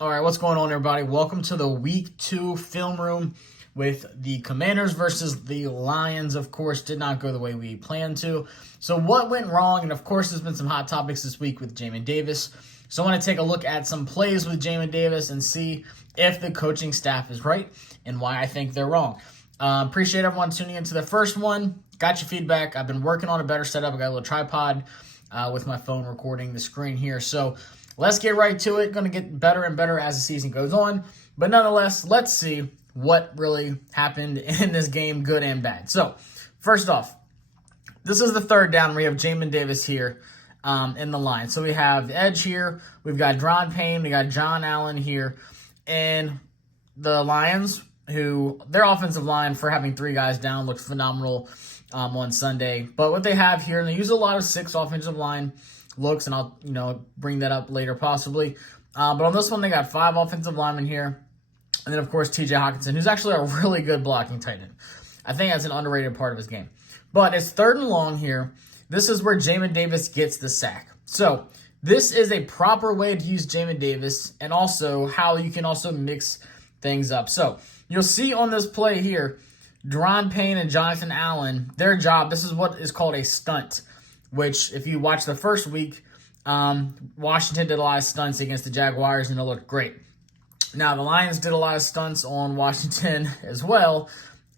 All right, what's going on, everybody? Welcome to the Week 2 film room with the Commanders versus the Lions. Of course, did not go the way we planned to. So what went wrong? And of course, there's been some hot topics this week with Jamin Davis. So I want to take a look at some plays with Jamin Davis and see if the coaching staff is right and why I think they're wrong. Appreciate everyone tuning into the first one. Got your feedback. I've been working on a better setup. I got a little tripod with my phone recording the screen here. So let's get right to it. Going to get better and better as the season goes on. But nonetheless, let's see what really happened in this game, good and bad. So first off, this is the third down. We have Jamin Davis here in the line. So we have the edge here. We've got Dron Payne. We got John Allen here. And the Lions, who their offensive line for having three guys down looked phenomenal on Sunday. But what they have here, and they use a lot of 6 offensive line looks, and I'll bring that up later possibly. But on this one, they got 5 offensive linemen here. And then, of course, TJ Hockenson, who's actually a really good blocking tight end. I think that's an underrated part of his game. But it's 3rd and long here. This is where Jamin Davis gets the sack. So this is a proper way to use Jamin Davis, and also how you can also mix things up. So you'll see on this play here, Dron Payne and Jonathan Allen, their job, this is what is called a stunt, which if you watch the first week, Washington did a lot of stunts against the Jaguars, and it looked great. Now, the Lions did a lot of stunts on Washington as well,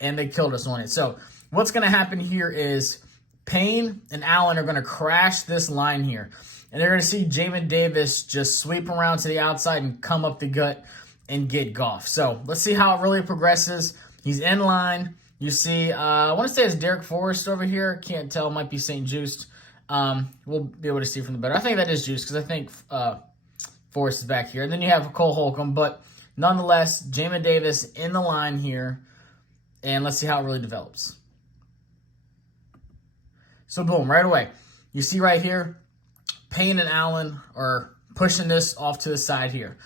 and they killed us on it. So what's going to happen here is Payne and Allen are going to crash this line here, and they're going to see Jamin Davis just sweep around to the outside and come up the gut and get Goff. So let's see how it really progresses. He's in line. You see, I want to say it's Derek Forrest over here. Can't tell. Might be St. Juiced. We'll be able to see from the better. I think that is Juice because I think Forrest is back here. And then you have Cole Holcomb. But nonetheless, Jamin Davis in the line here. And let's see how it really develops. So boom, right away. You see right here, Payne and Allen are pushing this off to the side here.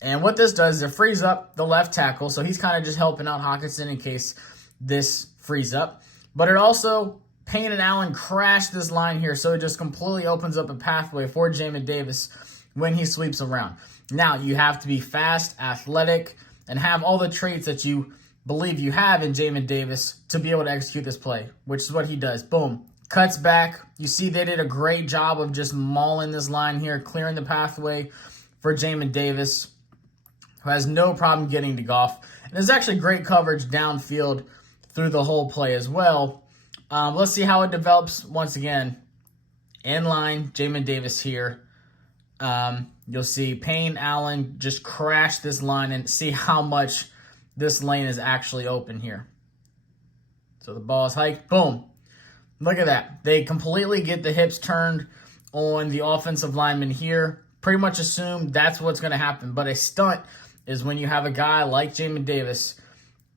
And what this does is it frees up the left tackle. So he's kind of just helping out Hockenson in case this frees up. But it also, Payne and Allen crash this line here. So it just completely opens up a pathway for Jamin Davis when he sweeps around. Now, you have to be fast, athletic, and have all the traits that you believe you have in Jamin Davis to be able to execute this play, which is what he does. Boom. Cuts back. You see they did a great job of just mauling this line here, clearing the pathway for Jamin Davis, who has no problem getting to Goff. And there's actually great coverage downfield through the whole play as well. Let's see how it develops. Once again, in line, Jamin Davis here. You'll see Payne, Allen just crash this line and see how much this lane is actually open here. So the ball is hiked. Boom. Look at that. They completely get the hips turned on the offensive lineman here. Pretty much assume that's what's going to happen. But a stunt is when you have a guy like Jamin Davis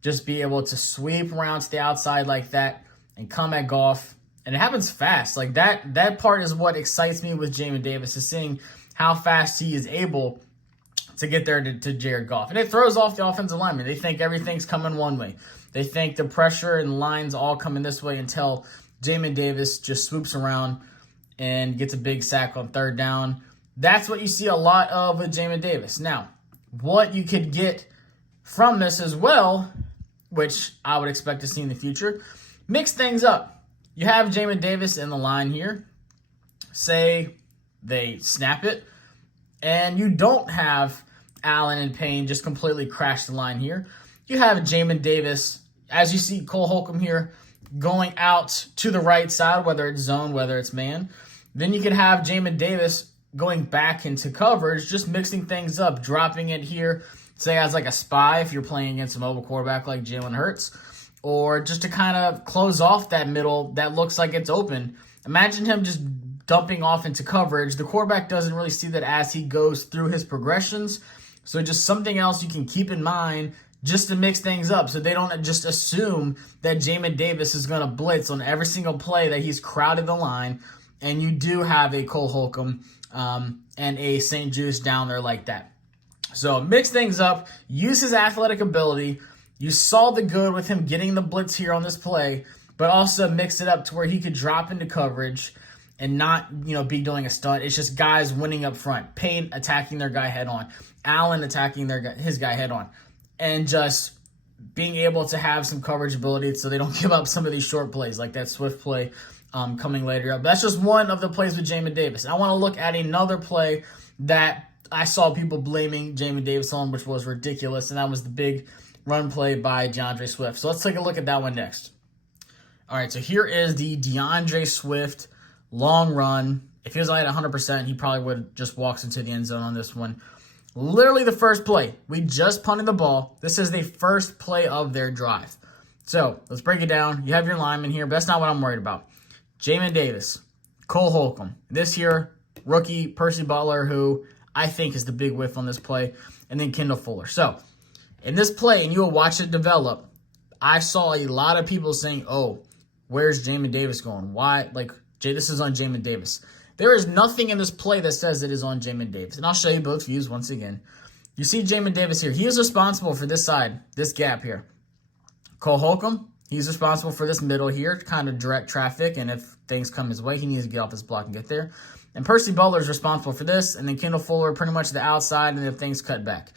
just be able to sweep around to the outside like that and come at Goff. And it happens fast. Like that part is what excites me with Jamin Davis, is seeing how fast he is able to get there to Jared Goff. And it throws off the offensive lineman. They think everything's coming one way. They think the pressure and lines all coming this way until Jamin Davis just swoops around and gets a big sack on 3rd down. That's what you see a lot of with Jamin Davis. Now, what you could get from this as well, which I would expect to see in the future, mix things up. You have Jamin Davis in the line here. Say they snap it, and you don't have Allen and Payne just completely crash the line here. You have Jamin Davis, as you see Cole Holcomb here, going out to the right side, whether it's zone, whether it's man. Then you can have Jamin Davis going back into coverage, just mixing things up, dropping it here, say as like a spy if you're playing against a mobile quarterback like Jalen Hurts, or just to kind of close off that middle that looks like it's open. Imagine him just dumping off into coverage. The quarterback doesn't really see that as he goes through his progressions. So just something else you can keep in mind just to mix things up so they don't just assume that Jamin Davis is going to blitz on every single play that he's crowded the line, and you do have a Cole Holcomb and a St. Juice down there like that. So mix things up, use his athletic ability. You saw the good with him getting the blitz here on this play, but also mix it up to where he could drop into coverage and not, be doing a stunt. It's just guys winning up front. Payne attacking their guy head on. Allen attacking his guy head on. And just being able to have some coverage ability so they don't give up some of these short plays like that Swift play coming later up. That's just one of the plays with Jamin Davis. I want to look at another play that I saw people blaming Jamin Davis on, which was ridiculous, and that was the big run play by DeAndre Swift. So let's take a look at that one next. All right, so here is the DeAndre Swift long run. If he was at 100%, he probably would have just walked into the end zone on this one. Literally the first play. We just punted the ball. This is the first play of their drive. So let's break it down. You have your lineman here, but that's not what I'm worried about. Jamin Davis, Cole Holcomb. This here, rookie Percy Butler, who I think is the big whiff on this play, and then Kendall Fuller. So in this play, and you will watch it develop, I saw a lot of people saying, oh, where's Jamin Davis going? Why? This is on Jamin Davis. There is nothing in this play that says it is on Jamin Davis. And I'll show you both views once again. You see Jamin Davis here. He is responsible for this side, this gap here. Cole Holcomb, he's responsible for this middle here, kind of direct traffic, and if things come his way, he needs to get off his block and get there. And Percy Butler is responsible for this, and then Kendall Fuller pretty much the outside, and if things cut back.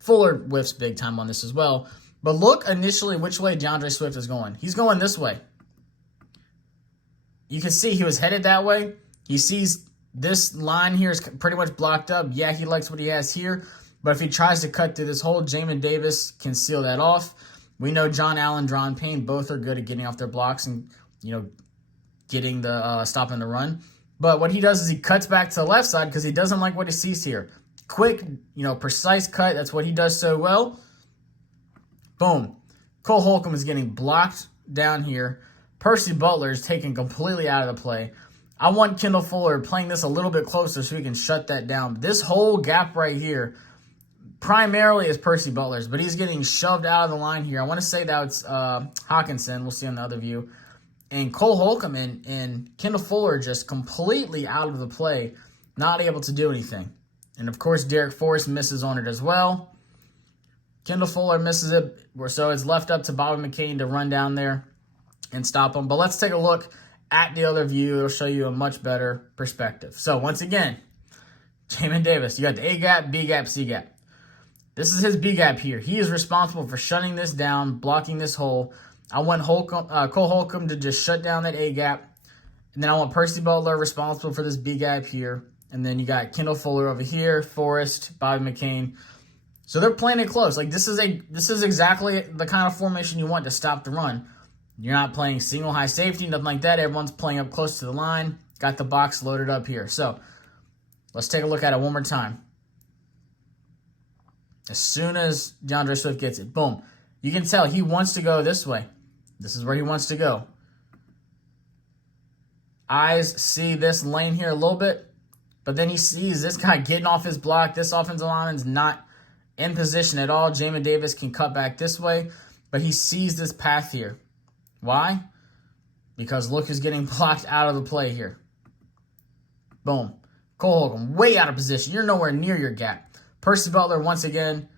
Fuller whiffs big time on this as well. But look initially which way DeAndre Swift is going. He's going this way. You can see he was headed that way. He sees this line here is pretty much blocked up. Yeah, he likes what he has here. But if he tries to cut through this hole, Jamin Davis can seal that off. We know John Allen, Dron Payne, both are good at getting off their blocks and, getting the stopping the run. But what he does is he cuts back to the left side because he doesn't like what he sees here. Quick, precise cut. That's what he does so well. Boom. Cole Holcomb is getting blocked down here. Percy Butler is taken completely out of the play. I want Kendall Fuller playing this a little bit closer so he can shut that down. This whole gap right here primarily is Percy Butler's, but he's getting shoved out of the line here. I want to say that it's Hawkinson. We'll see on the other view. And Cole Holcomb and Kendall Fuller just completely out of the play, not able to do anything. And, of course, Derek Forrest misses on it as well. Kendall Fuller misses it, so it's left up to Bobby McCain to run down there and stop him. But let's take a look at the other view. It'll show you a much better perspective. So, once again, Jamin Davis, you got the A gap, B gap, C gap. This is his B gap here. He is responsible for shutting this down, blocking this hole. I want Cole Holcomb to just shut down that A gap. And then I want Percy Butler responsible for this B gap here. And then you got Kendall Fuller over here, Forrest, Bobby McCain. So they're playing it close. This is exactly the kind of formation you want to stop the run. You're not playing single high safety, nothing like that. Everyone's playing up close to the line. Got the box loaded up here. So let's take a look at it one more time. As soon as DeAndre Swift gets it, boom. You can tell he wants to go this way. This is where he wants to go. Eyes see this lane here a little bit, but then he sees this guy getting off his block. This offensive lineman's not in position at all. Jamin Davis can cut back this way, but he sees this path here. Why? Because look who's getting blocked out of the play here. Boom. Cole Holcomb, way out of position. You're nowhere near your gap. Percy Butler, once again,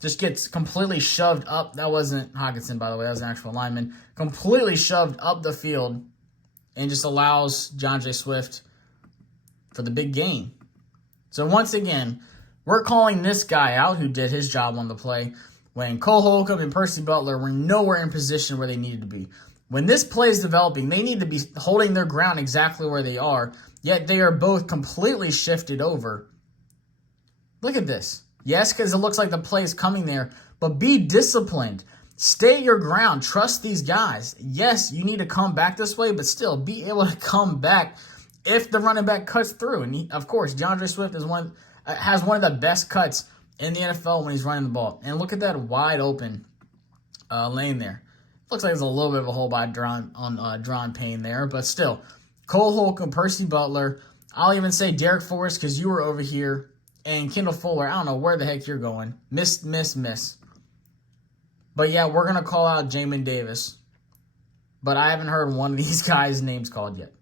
just gets completely shoved up. That wasn't Hawkinson, by the way. That was an actual lineman. Completely shoved up the field and just allows DeAndre Swift for the big gain. So once again, we're calling this guy out who did his job on the play when Cole Holcomb and Percy Butler were nowhere in position where they needed to be. When this play is developing, they need to be holding their ground exactly where they are, yet they are both completely shifted over. Look at this. Yes, because it looks like the play is coming there, but be disciplined. Stay your ground. Trust these guys. Yes, you need to come back this way, but still be able to come back if the running back cuts through. And of course, DeAndre Swift has one of the best cuts in the NFL when he's running the ball. And look at that wide open lane there. Looks like there's a little bit of a hole by Dron Payne there, but still. Cole Holcomb, Percy Butler. I'll even say Derek Forrest because you were over here. And Kendall Fuller, I don't know where the heck you're going. Miss. But yeah, we're going to call out Jamin Davis. But I haven't heard one of these guys' names called yet.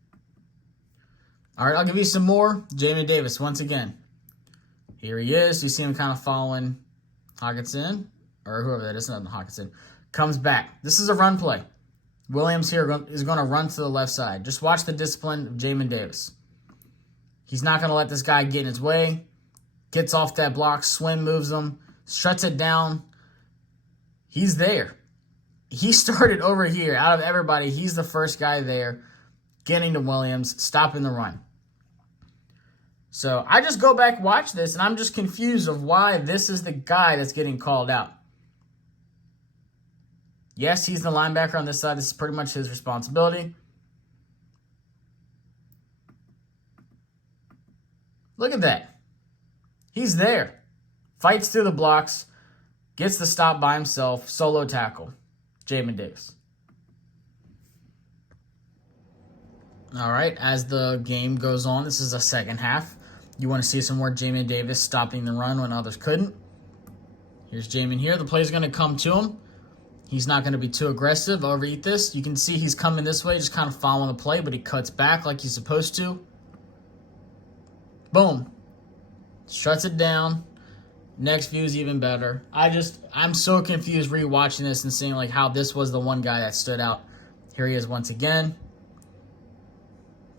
All right, I'll give you some more. Jamin Davis, once again. Here he is. You see him kind of following Hawkinson. Or whoever that is, not Hawkinson. Comes back. This is a run play. Williams here is going to run to the left side. Just watch the discipline of Jamin Davis. He's not going to let this guy get in his way. Gets off that block, swim moves him, shuts it down. He's there. He started over here. Out of everybody, he's the first guy there, getting to Williams, stopping the run. So I just go back, watch this, and I'm just confused of why this is the guy that's getting called out. Yes, he's the linebacker on this side. This is pretty much his responsibility. Look at that. He's there. Fights through the blocks. Gets the stop by himself. Solo tackle. Jamin Davis. All right, as the game goes on, this is a second half. You want to see some more Jamin Davis stopping the run when others couldn't. Here's Jamin here. The play's going to come to him. He's not going to be too aggressive, overeat this. You can see he's coming this way, just kind of following the play, but he cuts back like he's supposed to. Boom. Shuts it down. Next view is even better. I'm so confused rewatching this and seeing like how this was the one guy that stood out. Here he is once again.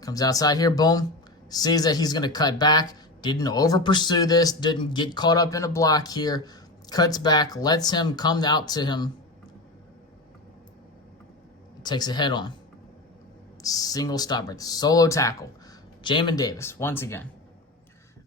Comes outside here, boom. Sees that he's going to cut back. Didn't over-pursue this. Didn't get caught up in a block here. Cuts back. Lets him come out to him. Takes a head on. Single stop right there. Solo tackle. Jamin Davis, once again.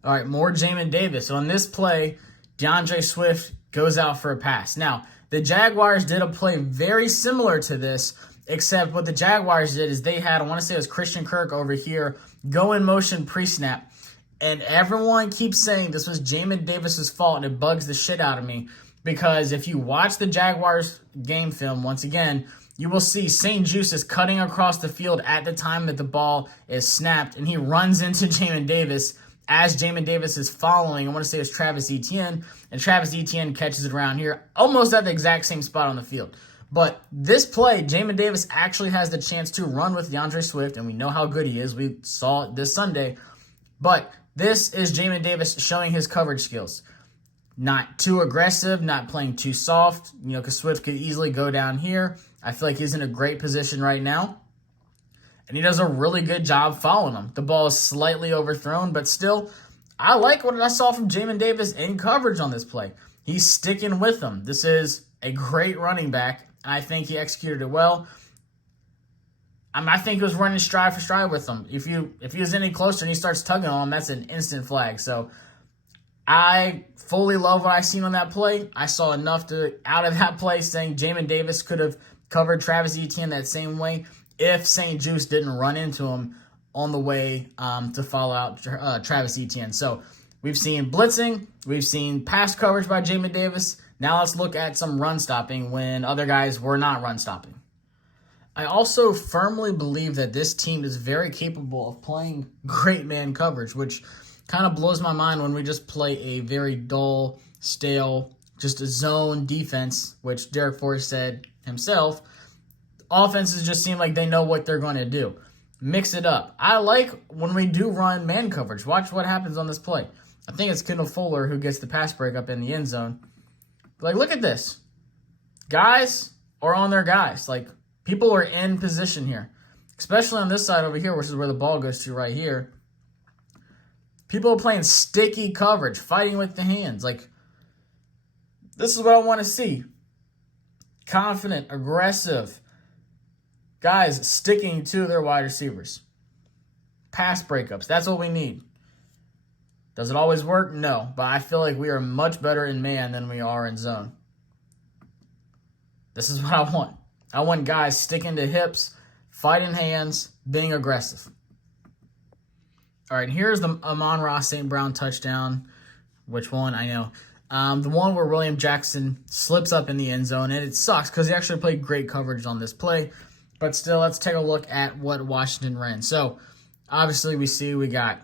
All right, more Jamin Davis. So on this play, DeAndre Swift goes out for a pass. Now, the Jaguars did a play very similar to this, except what the Jaguars did is they had, I want to say it was Christian Kirk over here, go in motion pre-snap. And everyone keeps saying this was Jamin Davis's fault, and it bugs the shit out of me. Because if you watch the Jaguars game film, once again, you will see St. Juste is cutting across the field at the time that the ball is snapped, and he runs into Jamin Davis as Jamin Davis is following. I want to say it's Travis Etienne, and Travis Etienne catches it around here, almost at the exact same spot on the field. But this play, Jamin Davis actually has the chance to run with DeAndre Swift, and we know how good he is. We saw it this Sunday. But this is Jamin Davis showing his coverage skills. Not too aggressive, not playing too soft, because Swift could easily go down here. I feel like he's in a great position right now. And he does a really good job following him. The ball is slightly overthrown, but still, I like what I saw from Jamin Davis in coverage on this play. He's sticking with them. This is a great running back. I think he executed it well. I think he was running stride for stride with him. If he was any closer and he starts tugging on him, that's an instant flag. So I fully love what I seen on that play. I saw enough out of that play saying Jamin Davis could have covered Travis Etienne that same way if St. Juste didn't run into him on the way to follow out Travis Etienne. So we've seen blitzing. We've seen pass coverage by Jamin Davis. Now let's look at some run stopping when other guys were not run stopping. I also firmly believe that this team is very capable of playing great man coverage, which kind of blows my mind when we just play a very dull, stale, just a zone defense, which Derek Forrest said himself. Offenses just seem like they know what they're going to do. Mix it up. I like when we do run man coverage. Watch what happens on this play. I think it's Kendall Fuller who gets the pass breakup in the end zone. Like, look at this. Guys are on their guys. Like, people are in position here. Especially on this side over here, which is where the ball goes to right here. People are playing sticky coverage, fighting with the hands. Like, this is what I want to see. Confident, aggressive guys sticking to their wide receivers. Pass breakups. That's what we need. Does it always work? No. But I feel like we are much better in man than we are in zone. This is what I want. I want guys sticking to hips, fighting hands, being aggressive. All right, here's the Amon-Ra St. Brown touchdown. Which one? I know. The one where William Jackson slips up in the end zone, and it sucks because he actually played great coverage on this play. But still, let's take a look at what Washington ran. So, obviously, we got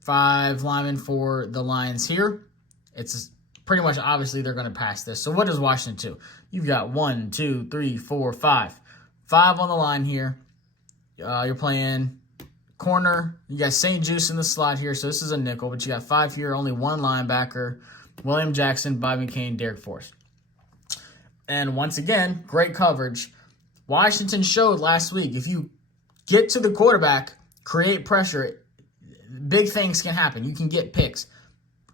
5 linemen for the Lions here. It's pretty much obviously they're going to pass this. So, what does Washington do? You've got 1, 2, 3, 4, 5. 5 on the line here. You're playing corner. You got St. Juste in the slot here, so this is a nickel. But you got 5 here, only 1 linebacker. William Jackson, Bobby McCain, Derek Forrest. And once again, great coverage. Washington showed last week, if you get to the quarterback, create pressure, big things can happen. You can get picks.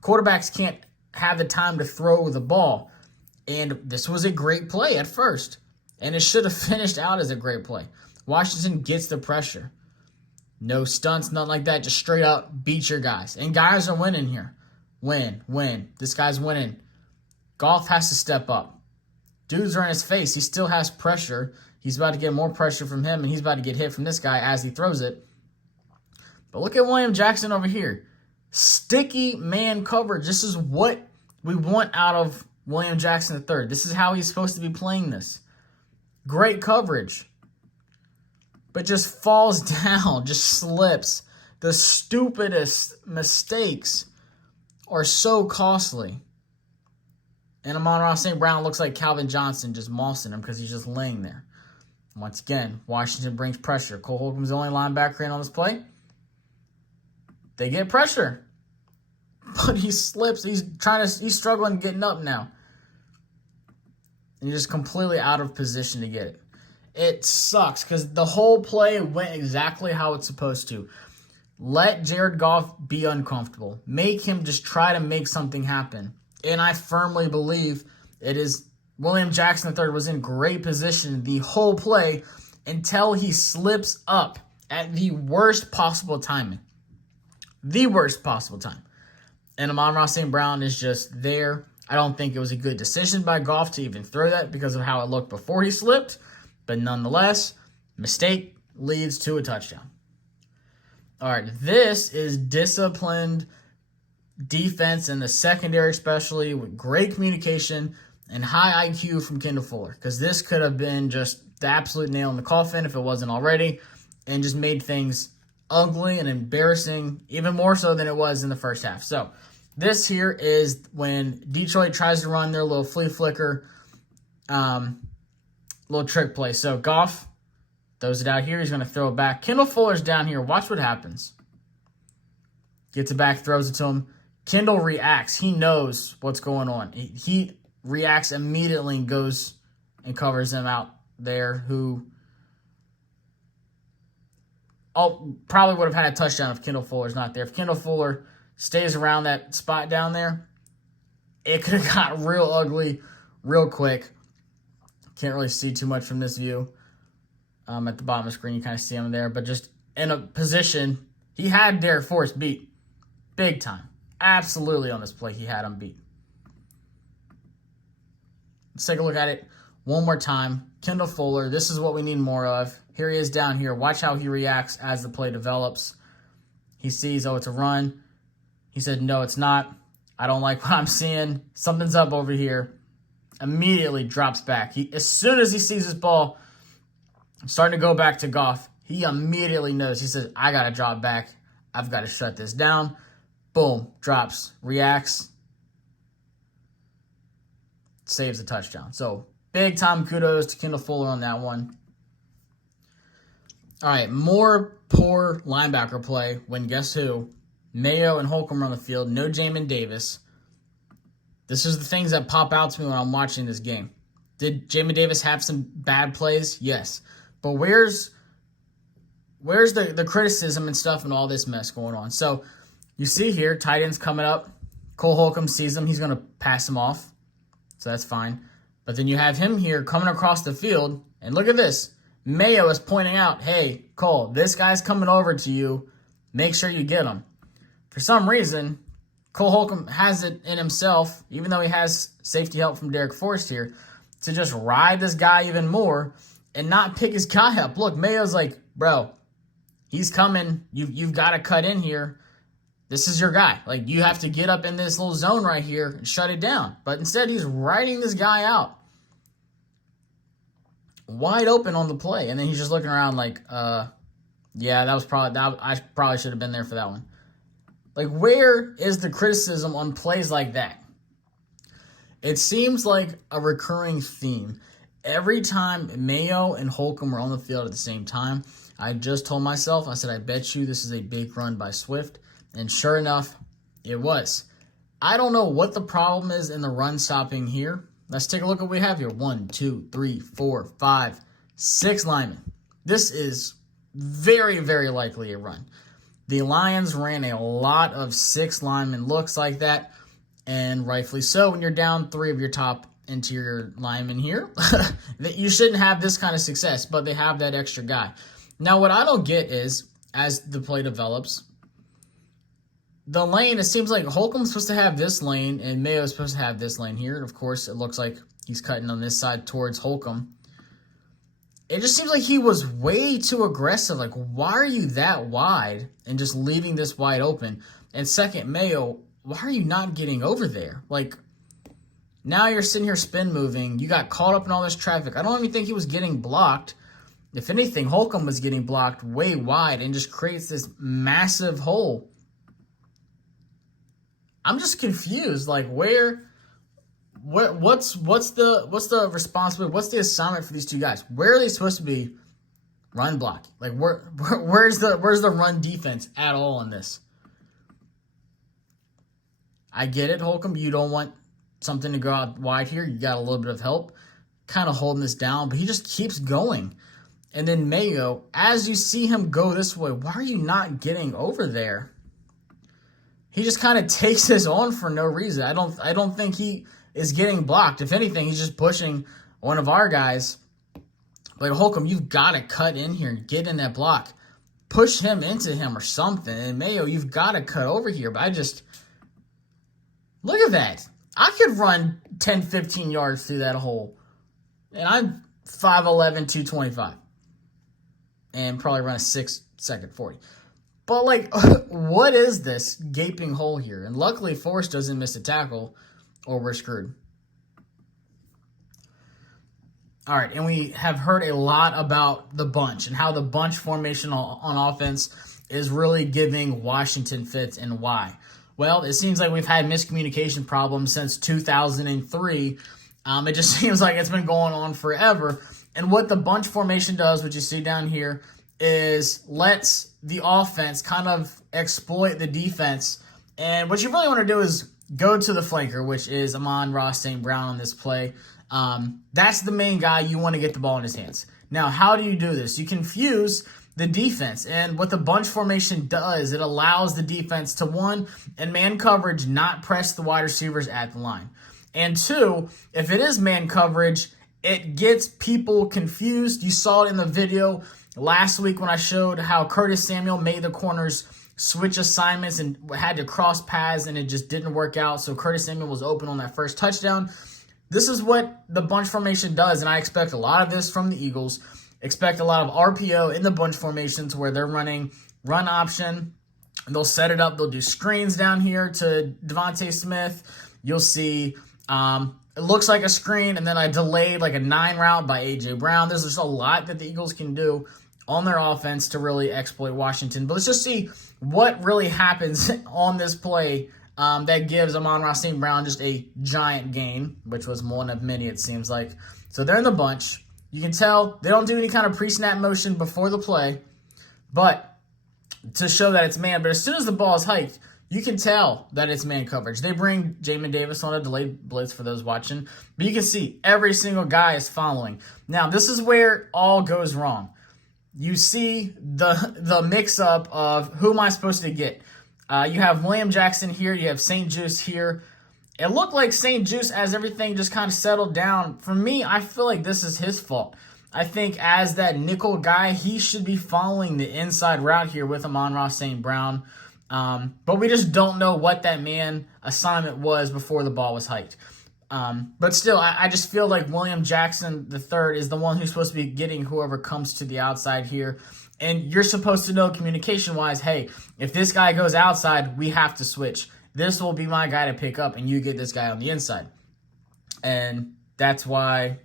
Quarterbacks can't have the time to throw the ball. And this was a great play at first. And it should have finished out as a great play. Washington gets the pressure. No stunts, nothing like that. Just straight up beat your guys. And guys are winning here. Win. This guy's winning. Goff has to step up. Dudes are in his face. He still has pressure. He's about to get more pressure from him, and he's about to get hit from this guy as he throws it. But look at William Jackson over here. Sticky man coverage. This is what we want out of William Jackson III. This is how he's supposed to be playing this. Great coverage. But just falls down, just slips. The stupidest mistakes are so costly. And Amon-Ra St. Brown looks like Calvin Johnson just mossing him because he's just laying there. Once again, Washington brings pressure. Cole Holcomb's the only linebacker in on this play. They get pressure. But he slips. He's struggling getting up now. And he's just completely out of position to get it. It sucks because the whole play went exactly how it's supposed to. Let Jared Goff be uncomfortable. Make him just try to make something happen. And I firmly believe it is William Jackson III was in great position the whole play until he slips up at the worst possible timing. The worst possible time. And Amon-Ra St. Brown is just there. I don't think it was a good decision by Goff to even throw that because of how it looked before he slipped. But nonetheless, mistake leads to a touchdown. All right, this is disciplined defense in the secondary, especially with great communication and high IQ from Kendall Fuller, because this could have been just the absolute nail in the coffin if it wasn't already, and just made things ugly and embarrassing, even more so than it was in the first half. So this here is when Detroit tries to run their little flea flicker, little trick play. So Goff throws it out here. He's going to throw it back. Kendall Fuller's down here. Watch what happens. Gets it back, throws it to him. Kendall reacts. He knows what's going on. He reacts immediately and goes and covers him out there, who probably would have had a touchdown if Kendall Fuller's not there. If Kendall Fuller stays around that spot down there, it could have got real ugly real quick. Can't really see too much from this view. At the bottom of the screen, you kind of see him there. But just in a position, he had Derek Forrest beat. Big time. Absolutely on this play, he had him beat. Let's take a look at it one more time. Kendall Fuller, this is what we need more of. Here he is down here. Watch how he reacts as the play develops. He sees, oh, it's a run. He said, no, it's not. I don't like what I'm seeing. Something's up over here. Immediately drops back. As soon as he sees his ball starting to go back to Goff, he immediately knows. He says, I got to drop back. I've got to shut this down. Boom, drops, reacts, saves a touchdown. So big time kudos to Kendall Fuller on that one. All right, more poor linebacker play when guess who? Mayo and Holcomb are on the field. No Jamin Davis. This is the things that pop out to me when I'm watching this game. Did Jamin Davis have some bad plays? Yes. But where's the criticism and stuff and all this mess going on? So you see here, tight end's coming up. Cole Holcomb sees him. He's going to pass him off. So that's fine. But then you have him here coming across the field. And look at this. Mayo is pointing out, hey, Cole, this guy's coming over to you. Make sure you get him. For some reason, Cole Holcomb has it in himself, even though he has safety help from Derek Forrest here, to just ride this guy even more and not pick his guy up. Look, Mayo's like, bro, he's coming. You've got to cut in here. This is your guy. Like, you have to get up in this little zone right here and shut it down. But instead, he's riding this guy out. Wide open on the play. And then he's just looking around like, yeah, I probably should have been there for that one. Like, where is the criticism on plays like that? It seems like a recurring theme. Every time Mayo and Holcomb were on the field at the same time, I just told myself, I said, I bet you this is a big run by Swift. And sure enough, it was. I don't know what the problem is in the run stopping here. Let's take a look at what we have here. 1, 2, 3, 4, 5, 6 linemen. This is very, very likely a run. The Lions ran a lot of 6 lineman looks like that, and rightfully so. When you're down 3 of your top interior linemen here, that you shouldn't have this kind of success, but they have that extra guy. Now, what I don't get is, as the play develops, the lane, it seems like Holcomb's supposed to have this lane, and Mayo's supposed to have this lane here. And of course, it looks like he's cutting on this side towards Holcomb. It just seems like he was way too aggressive. Like, why are you that wide and just leaving this wide open? And second, Mayo, why are you not getting over there? Like, now you're sitting here spin moving. You got caught up in all this traffic. I don't even think he was getting blocked. If anything, Holcomb was getting blocked way wide and just creates this massive hole. I'm just confused. Like, what's the responsibility? What's the assignment for these two guys? Where are they supposed to be run blocking? Like, where's the run defense at all in this? I get it, Holcomb. You don't want something to go out wide here. You got a little bit of help kind of holding this down, but he just keeps going. And then Mayo, as you see him go this way, why are you not getting over there? He just kind of takes this on for no reason. I don't think he is getting blocked. If anything, he's just pushing one of our guys. Like, Holcomb, you've got to cut in here and get in that block. Push him into him or something. And Mayo, you've got to cut over here. But I just... Look at that. I could run 10, 15 yards through that hole. And I'm 5'11", 225. And probably run a 6-second 40. But, like, what is this gaping hole here? And luckily, Forrest doesn't miss a tackle, or we're screwed. All right, and we have heard a lot about the bunch and how the bunch formation on offense is really giving Washington fits and why. Well, it seems like we've had miscommunication problems since 2003. It just seems like it's been going on forever. And what the bunch formation does, what you see down here, is lets the offense kind of exploit the defense. And what you really want to do is go to the flanker, which is Amon-Ra St. Brown on this play. That's the main guy you want to get the ball in his hands. Now, how do you do this? You confuse the defense. And what the bunch formation does, it allows the defense to, one, in man coverage, not press the wide receivers at the line. And two, if it is man coverage, it gets people confused. You saw it in the video last week when I showed how Curtis Samuel made the corners switch assignments and had to cross paths, and it just didn't work out. So Curtis Samuel was open on that first touchdown. This is what the bunch formation does, and I expect a lot of this from the Eagles. Expect a lot of RPO in the bunch formations where they're running run option. And they'll set it up. They'll do screens down here to Devontae Smith. You'll see it looks like a screen and then I delayed like a 9 route by A.J. Brown. There's just a lot that the Eagles can do on their offense to really exploit Washington. But let's just see what really happens on this play that gives Amon-Ra St. Brown just a giant gain, which was one of many, it seems like. So they're in the bunch. You can tell they don't do any kind of pre-snap motion before the play, but to show that it's man. But as soon as the ball is hiked, you can tell that it's man coverage. They bring Jamin Davis on a delayed blitz for those watching, but you can see every single guy is following. Now, this is where all goes wrong. You see the mix-up of who am I supposed to get? You have William Jackson here. You have St. Juice here. It looked like St. Juice, as everything just kind of settled down. For me, I feel like this is his fault. I think as that nickel guy, he should be following the inside route here with Amon-Ra St. Brown. But we just don't know what that man assignment was before the ball was hiked. But still, I just feel like William Jackson III is the one who's supposed to be getting whoever comes to the outside here. And you're supposed to know communication-wise, hey, if this guy goes outside, we have to switch. This will be my guy to pick up, and you get this guy on the inside. And that's why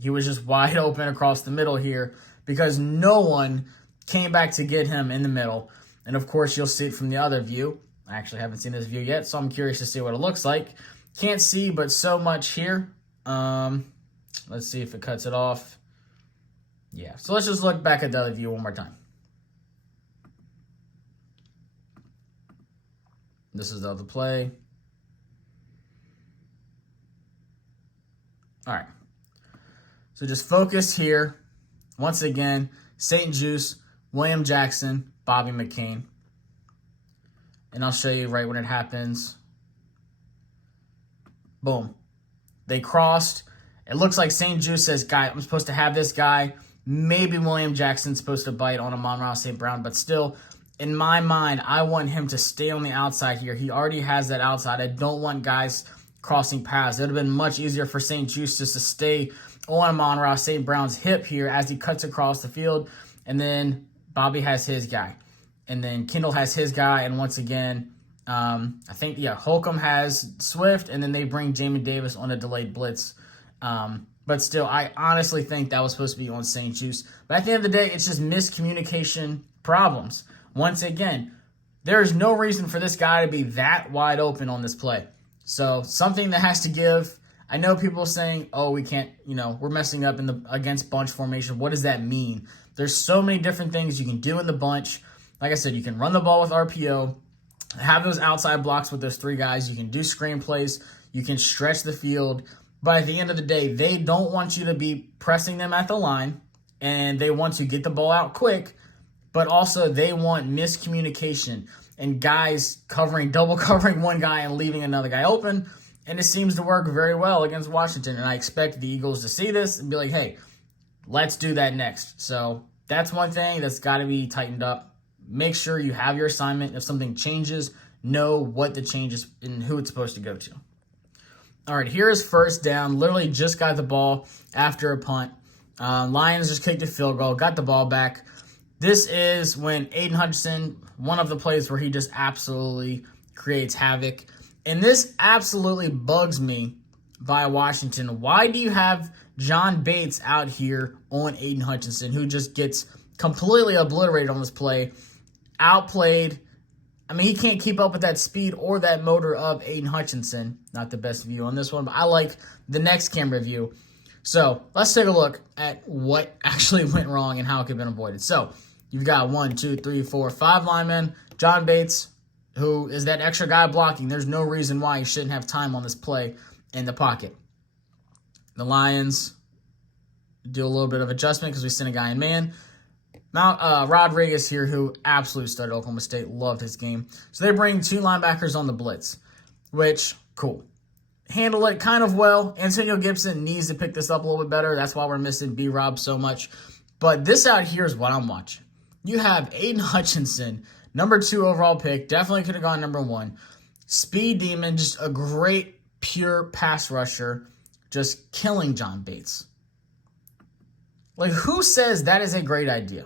he was just wide open across the middle here, because no one came back to get him in the middle. And, of course, you'll see it from the other view. I actually haven't seen this view yet, so I'm curious to see what it looks like. Can't see but so much here. Let's see if it cuts it off. Yeah, so let's just look back at the other view one more time. This is the other play. All right. So just focus here. Once again, St. Juice, William Jackson, Bobby McCain. And I'll show you right when it happens. Boom. They crossed. It looks like St. Juice says, guy, I'm supposed to have this guy. Maybe William Jackson's supposed to bite on Amon-Ra St. Brown, but still, in my mind, I want him to stay on the outside here. He already has that outside. I don't want guys crossing paths. It would have been much easier for St. Juice just to stay on Amon-Ra St. Brown's hip here as he cuts across the field. And then Bobby has his guy. And then Kendall has his guy. And once again, I think, Holcomb has Swift. And then they bring Jamin Davis on a delayed blitz. But still, I honestly think that was supposed to be on St. Juice. But at the end of the day, it's just miscommunication problems. Once again, there is no reason for this guy to be that wide open on this play. So something that has to give. I know people saying, oh, we can't, we're messing up in the against bunch formation. What does that mean? There's so many different things you can do in the bunch. Like I said, you can run the ball with RPO, have those outside blocks with those three guys. You can do screen plays. You can stretch the field. But at the end of the day, they don't want you to be pressing them at the line, and they want to get the ball out quick, but also they want miscommunication and guys double covering one guy and leaving another guy open, and it seems to work very well against Washington, and I expect the Eagles to see this and be like, hey, let's do that next. So that's one thing that's got to be tightened up. Make sure you have your assignment. If something changes, know what the change is and who it's supposed to go to. All right, here is first down. Literally just got the ball after a punt. Lions just kicked a field goal, got the ball back. This is when Aiden Hutchinson, one of the plays where he just absolutely creates havoc. And this absolutely bugs me by Washington. Why do you have John Bates out here on Aiden Hutchinson, who just gets completely obliterated on this play, outplayed? I mean, he can't keep up with that speed or that motor of Aiden Hutchinson. Not the best view on this one, but I like the next camera view. So let's take a look at what actually went wrong and how it could have been avoided. So you've got 1, 2, 3, 4, 5 linemen. John Bates, who is that extra guy blocking. There's no reason why he shouldn't have time on this play in the pocket. The Lions do a little bit of adjustment because we sent a guy in man. Rodriguez here, who absolutely studied Oklahoma State, loved his game. So they bring 2 linebackers on the blitz, which, cool. Handle it kind of well. Antonio Gibson needs to pick this up a little bit better. That's why we're missing B-Rob so much. But this out here is what I'm watching. You have Aiden Hutchinson, number 2 overall pick. Definitely could have gone number 1. Speed demon, just a great, pure pass rusher, just killing John Bates. Like, who says that is a great idea?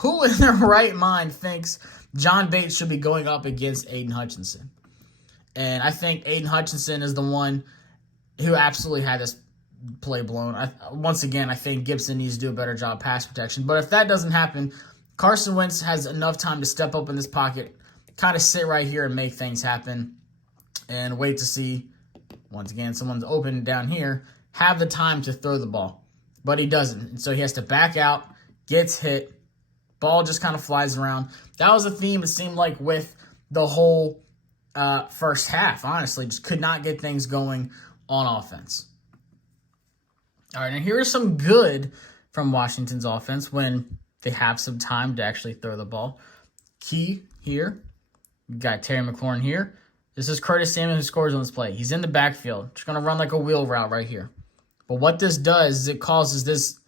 Who in their right mind thinks John Bates should be going up against Aiden Hutchinson? And I think Aiden Hutchinson is the one who absolutely had this play blown. Once again, I think Gibson needs to do a better job pass protection. But if that doesn't happen, Carson Wentz has enough time to step up in this pocket, kind of sit right here and make things happen, and wait to see, once again, someone's open down here, have the time to throw the ball. But he doesn't. And so he has to back out, gets hit, ball just kind of flies around. That was a theme, it seemed like, with the whole first half, honestly. Just could not get things going on offense. All right, and here's some good from Washington's offense when they have some time to actually throw the ball. Key here. We got Terry McLaurin here. This is Curtis Samuel who scores on this play. He's in the backfield. Just going to run like a wheel route right here. But what this does is it causes this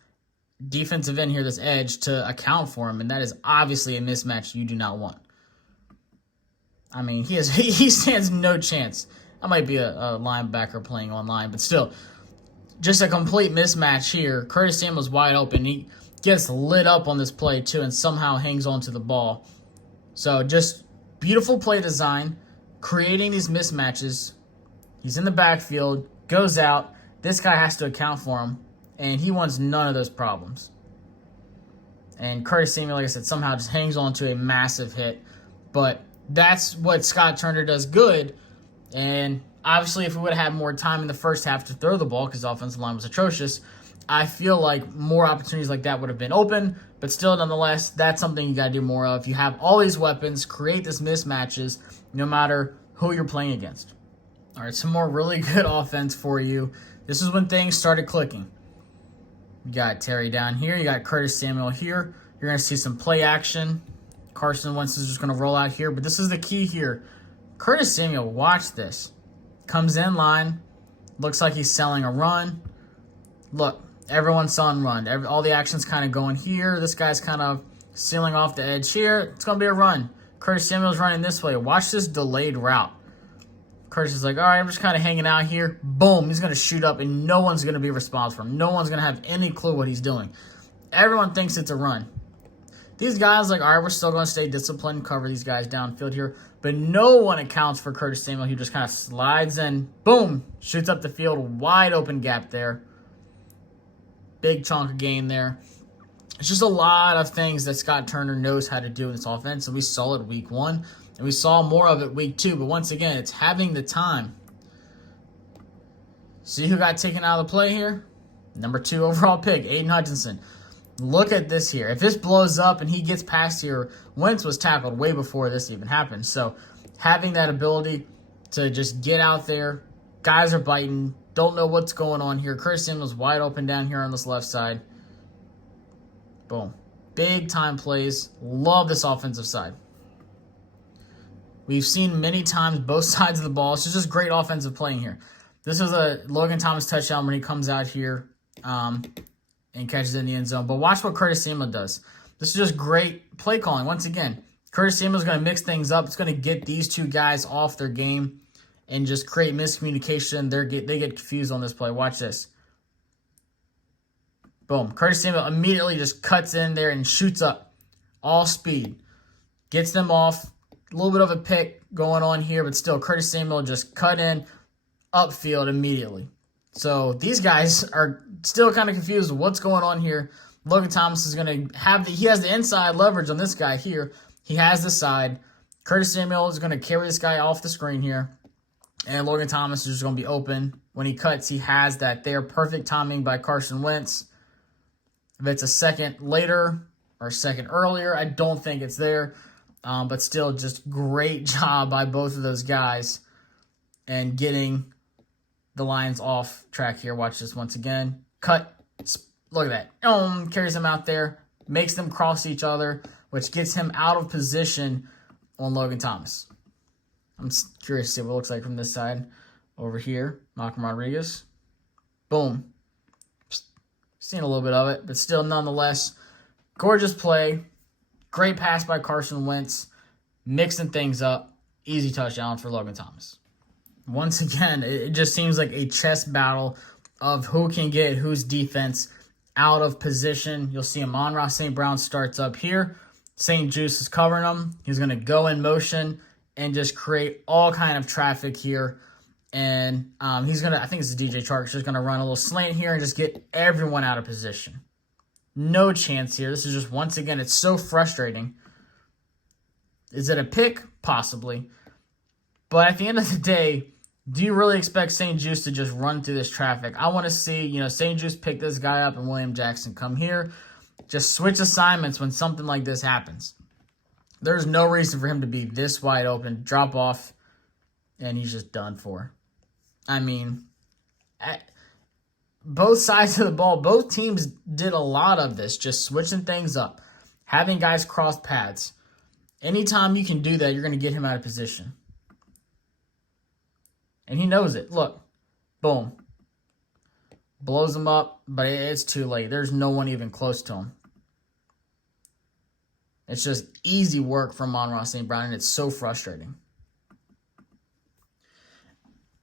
defensive end here, this edge, to account for him, and that is obviously a mismatch you do not want. I mean, he stands no chance. That might be a linebacker playing online, but still, just a complete mismatch here. Curtis Samuel's wide open. He gets lit up on this play, too, and somehow hangs onto the ball. So just beautiful play design, creating these mismatches. He's in the backfield, goes out. This guy has to account for him, and he wants none of those problems. And Curtis Samuel, like I said, somehow just hangs on to a massive hit. But that's what Scott Turner does good. And obviously, if we would have had more time in the first half to throw the ball, because the offensive line was atrocious, I feel like more opportunities like that would have been open. But still, nonetheless, that's something you got to do more of. You have all these weapons, create these mismatches, no matter who you're playing against. All right, some more really good offense for you. This is when things started clicking. You got Terry down here. You got Curtis Samuel here. You're going to see some play action. Carson Wentz is just going to roll out here. But this is the key here. Curtis Samuel, watch this. Comes in line. Looks like he's selling a run. Look, everyone's selling run. All the action's kind of going here. This guy's kind of sealing off the edge here. It's going to be a run. Curtis Samuel's running this way. Watch this delayed route. Curtis is like, all right, I'm just kind of hanging out here. Boom, he's going to shoot up, and no one's going to be responsible for him. No one's going to have any clue what he's doing. Everyone thinks it's a run. These guys like, all right, we're still going to stay disciplined, cover these guys downfield here. But no one accounts for Curtis Samuel. He just kind of slides in. Boom, shoots up the field. Wide open gap there. Big chunk of gain there. It's just a lot of things that Scott Turner knows how to do in this offense, and we saw it week 1. And we saw more of it week 2, but once again, it's having the time. See who got taken out of the play here? Number 2 overall pick, Aiden Hutchinson. Look at this here. If this blows up and he gets past here, Wentz was tackled way before this even happened. So having that ability to just get out there, guys are biting, don't know what's going on here. Curtis Samuel's wide open down here on this left side. Boom. Big time plays. Love this offensive side. We've seen many times both sides of the ball. It's just great offensive playing here. This is a Logan Thomas touchdown when he comes out here and catches it in the end zone. But watch what Curtis Samuel does. This is just great play calling. Once again, Curtis Samuel's going to mix things up. It's going to get these two guys off their game and just create miscommunication. They get confused on this play. Watch this. Boom. Curtis Samuel immediately just cuts in there and shoots up. All speed. Gets them off. A little bit of a pick going on here, but still, Curtis Samuel just cut in upfield immediately. So these guys are still kind of confused with what's going on here. Logan Thomas is going to have he has the inside leverage on this guy here. He has the side. Curtis Samuel is going to carry this guy off the screen here. And Logan Thomas is just going to be open. When he cuts, he has that there. Perfect timing by Carson Wentz. If it's a second later or a second earlier, I don't think it's there. But still, just great job by both of those guys and getting the Lions off track here. Watch this once again. Cut. Look at that. Carries them out there. Makes them cross each other, which gets him out of position on Logan Thomas. I'm curious to see what it looks like from this side. Over here, Malcolm Rodriguez. Boom. Seen a little bit of it, but still nonetheless, gorgeous play. Great pass by Carson Wentz. Mixing things up. Easy touchdown for Logan Thomas. Once again, it just seems like a chess battle of who can get whose defense out of position. You'll see Amon-Ra St. Brown starts up here. St. Juice is covering him. He's going to go in motion and just create all kind of traffic here. And he's going to, I think it's DJ Chark, just going to run a little slant here and just get everyone out of position. No chance here. This is just, once again, it's so frustrating. Is it a pick? Possibly. But at the end of the day, do you really expect St. Juice to just run through this traffic? I want to see, St. Juice pick this guy up and William Jackson come here. Just switch assignments when something like this happens. There's no reason for him to be this wide open, drop off, and he's just done for. I mean, both sides of the ball, both teams did a lot of this, just switching things up, having guys cross paths. Anytime you can do that, you're going to get him out of position. And he knows it. Look, boom. Blows him up, but it's too late. There's no one even close to him. It's just easy work from Amon-Ra St. Brown, and it's so frustrating.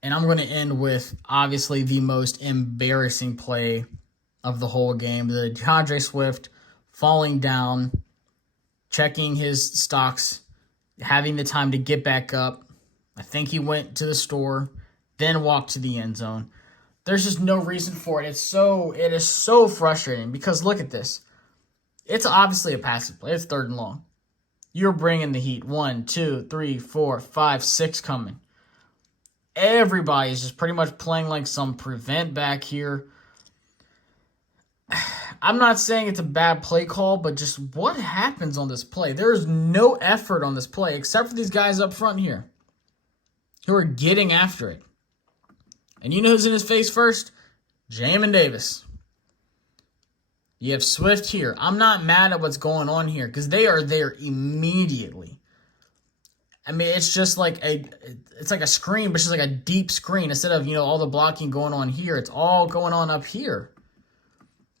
And I'm going to end with, obviously, the most embarrassing play of the whole game. The DeAndre Swift falling down, checking his stocks, having the time to get back up. I think he went to the store, then walked to the end zone. There's just no reason for it. It is so frustrating because look at this. It's obviously a passing play. It's 3rd and long. You're bringing the heat. 1, 2, 3, 4, 5, 6 coming. Everybody's just pretty much playing like some prevent back here. I'm not saying it's a bad play call, but just what happens on this play? There is no effort on this play except for these guys up front here who are getting after it. And you know who's in his face first? Jamin Davis. You have Swift here. I'm not mad at what's going on here because they are there immediately. I mean, it's just like it's like a screen, but it's just like a deep screen. Instead of, all the blocking going on here, it's all going on up here.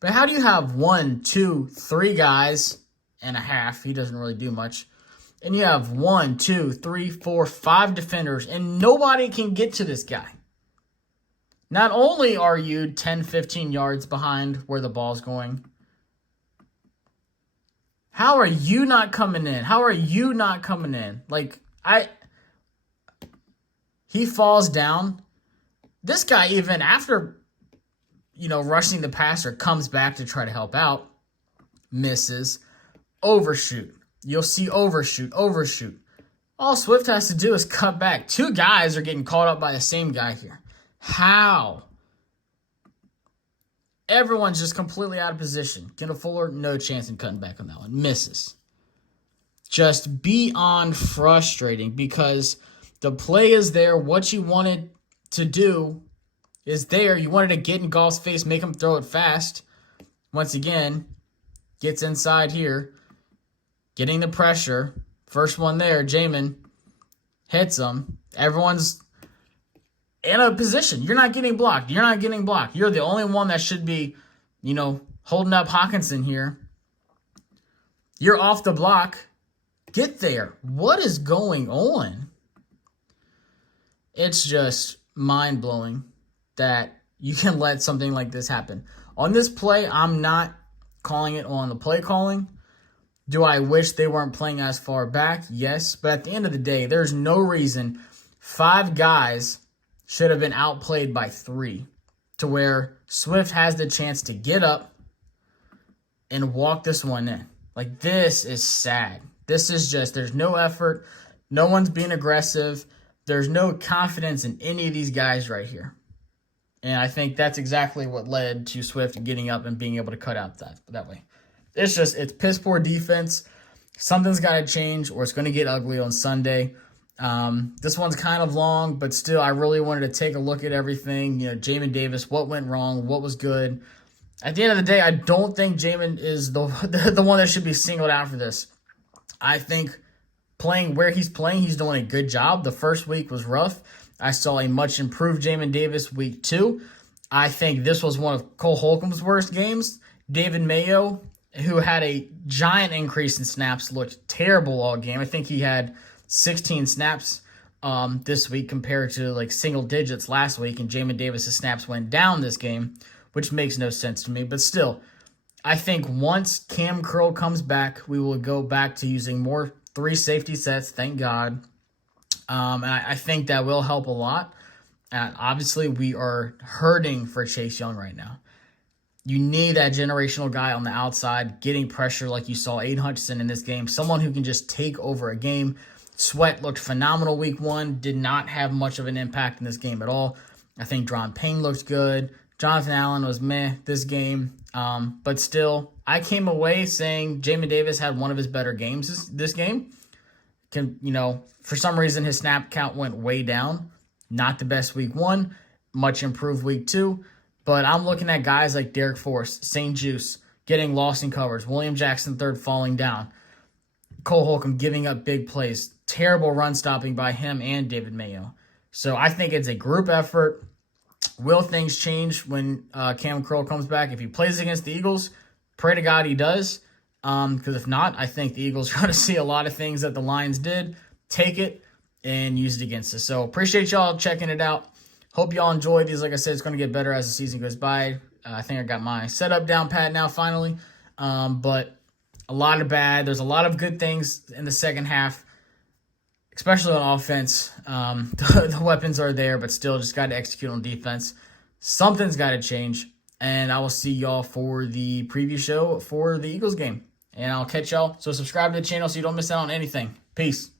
But how do you have 1, 2, 3 guys and a half? He doesn't really do much. And you have 1, 2, 3, 4, 5 defenders, and nobody can get to this guy. Not only are you 10, 15 yards behind where the ball's going, how are you not coming in? How are you not coming in? He falls down. This guy, even after, rushing the passer, comes back to try to help out, misses, overshoot. You'll see overshoot. All Swift has to do is cut back. 2 guys are getting caught up by the same guy here. How? Everyone's just completely out of position. Kendall Fuller, no chance in cutting back on that one. Misses. Just beyond frustrating because the play is there. What you wanted to do is there. You wanted to get in Goff's face, make him throw it fast. Once again, gets inside here. Getting the pressure. First one there, Jamin hits him. Everyone's in a position. You're not getting blocked. You're the only one that should be, holding up Hawkinson here. You're off the block. Get there. What is going on? It's just mind-blowing that you can let something like this happen. On this play, I'm not calling it on the play calling. Do I wish they weren't playing as far back? Yes. But at the end of the day, there's no reason 5 guys should have been outplayed by 3 to where Swift has the chance to get up and walk this one in. This is sad. This is just, there's no effort. No one's being aggressive. There's no confidence in any of these guys right here. And I think that's exactly what led to Swift getting up and being able to cut out that way. It's piss poor defense. Something's got to change or it's going to get ugly on Sunday. This one's kind of long, but still, I really wanted to take a look at everything. Jamin Davis, what went wrong, what was good. At the end of the day, I don't think Jamin is the one that should be singled out for this. I think playing where he's playing, he's doing a good job. The first week was rough. I saw a much improved Jamin Davis week 2. I think this was one of Cole Holcomb's worst games. David Mayo, who had a giant increase in snaps, looked terrible all game. I think he had 16 snaps this week compared to single digits last week, and Jamin Davis' snaps went down this game, which makes no sense to me. But still, I think once Cam Curl comes back, we will go back to using more 3 safety sets, thank God. And I think that will help a lot. And obviously, we are hurting for Chase Young right now. You need that generational guy on the outside getting pressure like you saw Aiden Hutchinson in this game, someone who can just take over a game. Sweat looked phenomenal week 1, did not have much of an impact in this game at all. I think Dron Payne looked good. Jonathan Allen was meh this game. But still, I came away saying Jamin Davis had one of his better games this game. For some reason, his snap count went way down. Not the best week 1, much improved week 2. But I'm looking at guys like Derek Forrest, St. Juice, getting lost in coverage, William Jackson III falling down, Cole Holcomb giving up big plays, terrible run stopping by him and David Mayo. So I think it's a group effort. Will things change when Cam Curl comes back? If he plays against the Eagles, pray to God he does. Because if not, I think the Eagles are going to see a lot of things that the Lions did, take it, and use it against us. So appreciate y'all checking it out. Hope y'all enjoyed these. Like I said, it's going to get better as the season goes by. I think I got my setup down pat now finally. But a lot of bad. There's a lot of good things in the second half, especially on offense. The weapons are there, but still just got to execute on defense. Something's got to change. And I will see y'all for the preview show for the Eagles game. And I'll catch y'all. So subscribe to the channel so you don't miss out on anything. Peace.